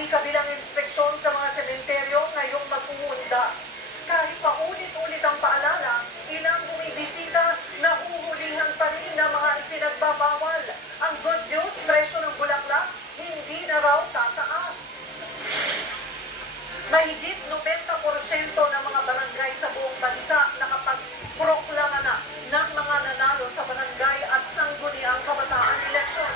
Kabi-kabilang inspeksyon sa mga sementeryo ngayong mag-uunda. Kahit paulit-ulit ang paalala, ilang bumibisita na uhulihan pa rin ng mga ipinagbabawal. Ang good news, presyo ng bulaklak hindi na raw tataas. Mahigit 90% ng mga barangay sa buong bansa nakapag-proklama na ng mga nanalo sa barangay at sangguniang kabataan election.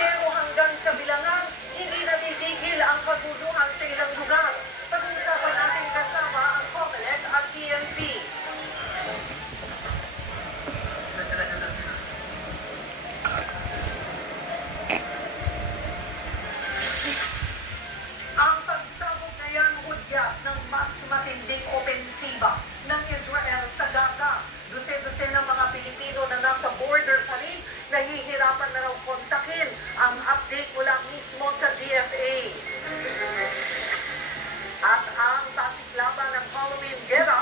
Pero hanggang sa bilangan, hindi natitigil ang kaguluhan sa ilang lugar. Pag-uusapan natin kasama ang COMELEC at PNP. Ang pagsabog na yan hudyat ng mas matinding opensiba ng Israel sa Gaza. Dose-dose ng mga Pilipino na nasa border pa rin, nahihirapan na raw kontakin. Ang update mula mismo sa DFA. At ang tasiklaban ng Halloween Gera